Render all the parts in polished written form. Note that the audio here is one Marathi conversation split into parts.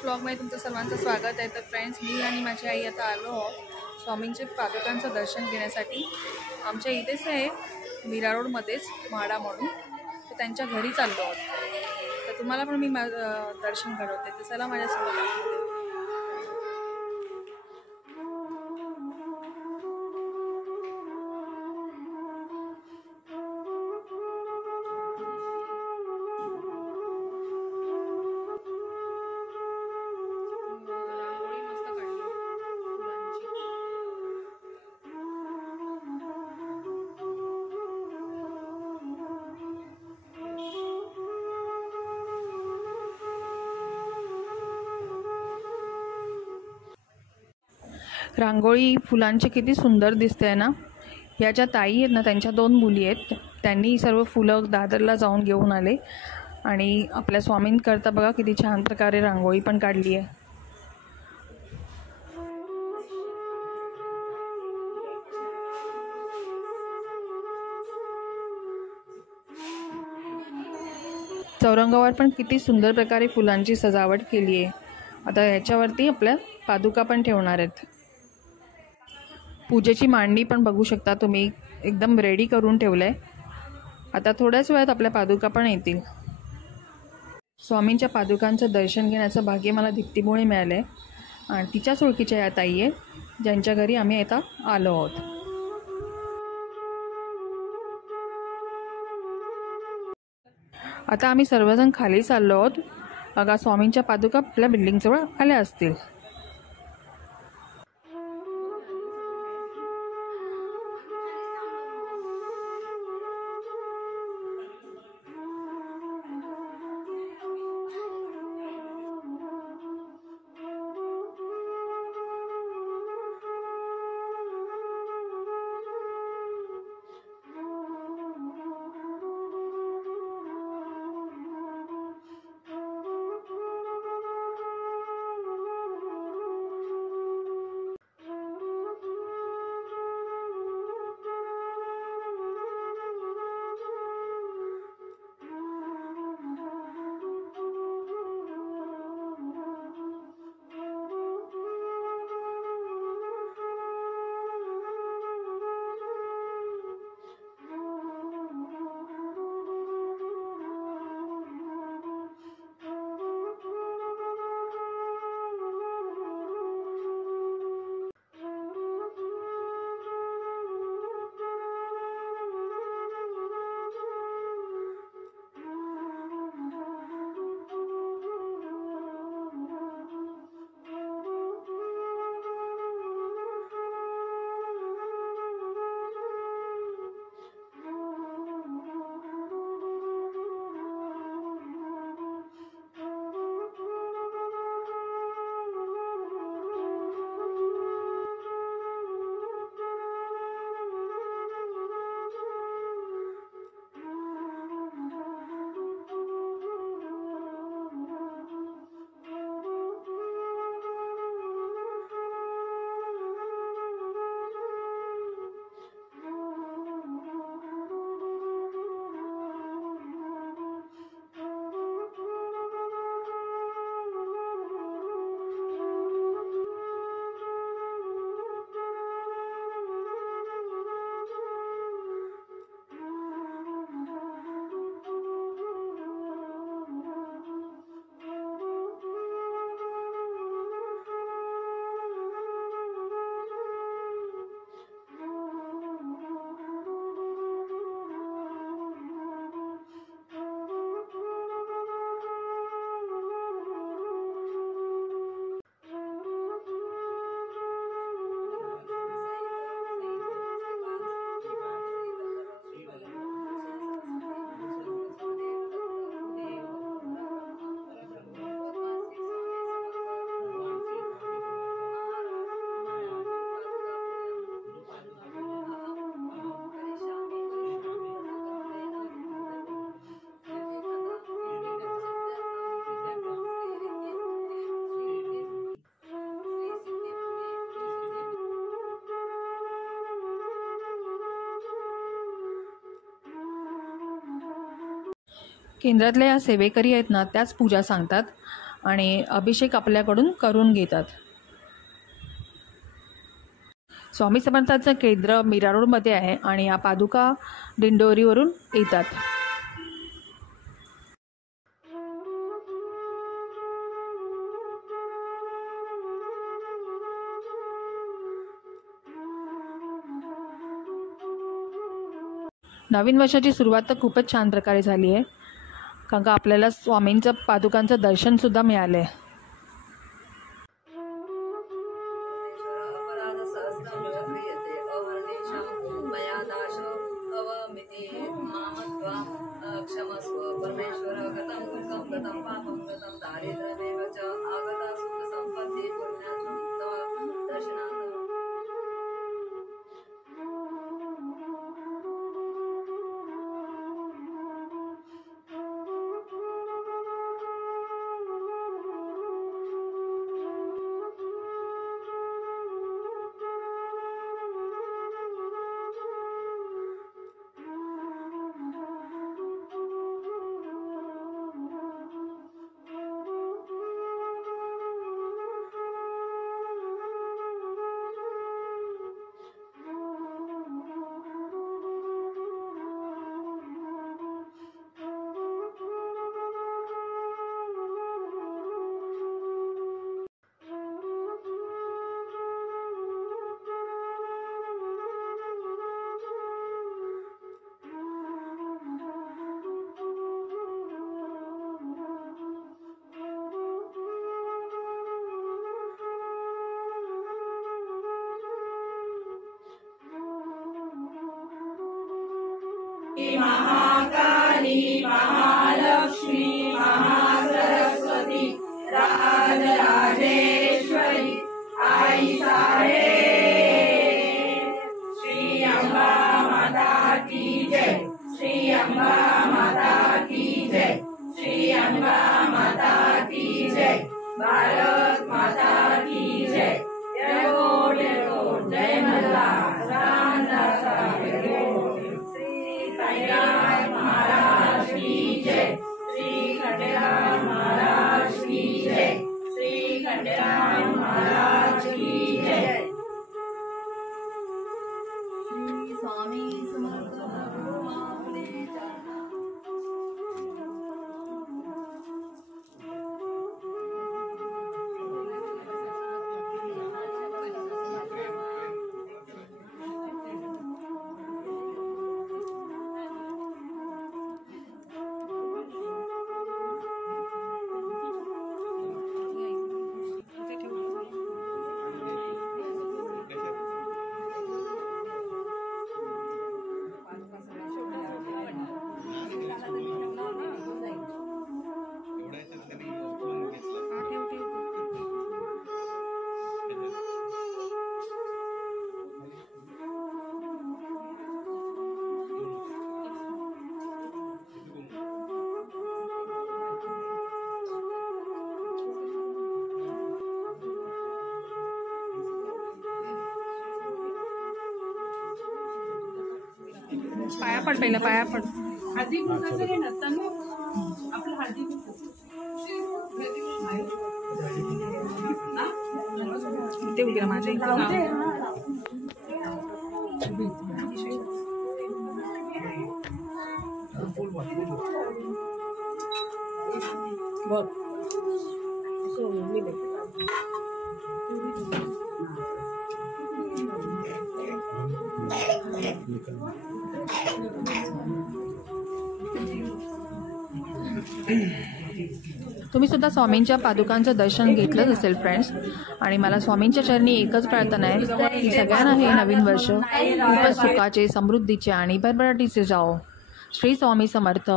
फ्रेंड्स, ब्लॉगमध्ये तुमचं सर्वांचं स्वागत आहे। तर फ्रेंड्स, मी आणि माझी आई आता आलो आहोत स्वामींचे पादुकांचं दर्शन घेण्यासाठी। आमच्या इथेच आहे, मीरा रोडमध्येच म्हाडा म्हणून, तर त्यांच्या घरी चाललो आहोत। तर तुम्हाला पण मी दर्शन घडवते, तर चला माझ्यासोबत। रांगोळी फुलांची किती सुंदर दिसते ना। ह्या ज्या ताई आहेत ना, त्यांच्या 2 मुली आहेत। त्यांनी सर्व फुलं दादरला जाऊन घेऊन आले आणि आपल्या स्वामींकरता बघा किती छान प्रकारे रांगोळी पण काढली आहे। चौरंगावर पण किती सुंदर प्रकारे फुलांची सजावट केली आहे। आता ह्याच्यावरती आपल्या पादुका पण ठेवणार आहेत। पूजेची मांडणी पण बघू शकता तुम्ही, एकदम रेडी करून ठेवलंय। आता थोड्याच वेळात आपल्या पादुका पण येतील। स्वामींच्या पादुकांचं दर्शन घेण्याचं भाग्य मला दीप्तीमुळे मिळालंय आणि तिच्याच ओळखीच्या या ताई आहे, ज्यांच्या घरी आम्ही आता आलो आहोत। आता आम्ही सर्वजण खाली चाललो आहोत। बघा, स्वामींच्या पादुका आपल्या बिल्डिंगजवळ आल्या असतील। केंद्रातल्या या सेवेकरी आहेत ना, त्याच पूजा सांगतात आणि अभिषेक आपल्याकडून करून घेतात. स्वामी समर्थांचं केंद्र मीरा रोडमध्ये आहे आणि या पादुका दिंडोरीवरून येतात. नवीन वर्षाची सुरुवात तर खूपच छान प्रकारे झाली आहे, कारण का आपल्याला स्वामींचं पादुकांचं दर्शनसुद्धा मिळालं आहे. महाकाली, महालक्ष्मी, महासरस्वती, राजराजेश्वरी, आई साहेब. श्री अंबा माता की जय, श्री अंबा माता की जय, श्री अंबा माता की जय, भारत माता की जय. जय हो जय मल्हार रामदासा महाराज की जय, श्री खंडेराय महाराज की जय, श्री खंडेराय महाराज की जय. श्री स्वामी समर्थ गुरु आपले चरणा. पाया पड, पहिलं पाया पड. हळदी कुंकाचं हे नसतं ना आपलं हळदी कुंकू. इथे उभी राहा माझ्या इथे. बघ तुम्ही सुद्धा स्वामींच्या पादुकांचं दर्शन घेतलंच असेल फ्रेंड्स. आणि मला स्वामींच्या चरणी एकच प्रार्थना आहे की सगळ्यांना हे नवीन वर्ष खूपच सुखाचे, समृद्धीचे आणि भरभराटीचे जाओ. श्री स्वामी समर्थ.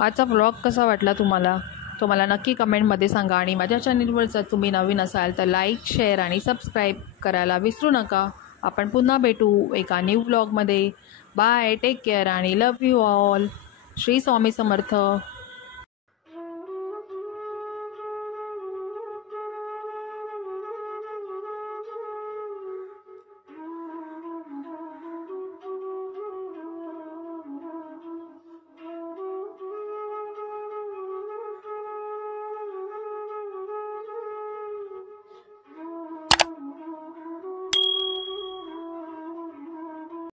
आजचा व्लॉग कसा वाटला तुम्हाला तो मला नक्की कमेंटमध्ये सांगा. आणि माझ्या चॅनलवर जर तुम्ही नवीन असाल तर लाईक, शेअर आणि सबस्क्राईब करायला विसरू नका. आपण पुन्हा भेटू एका न्यू व्लॉगमध्ये. बाय, टेक केअर आणि love you all. Shri Swami Samarth.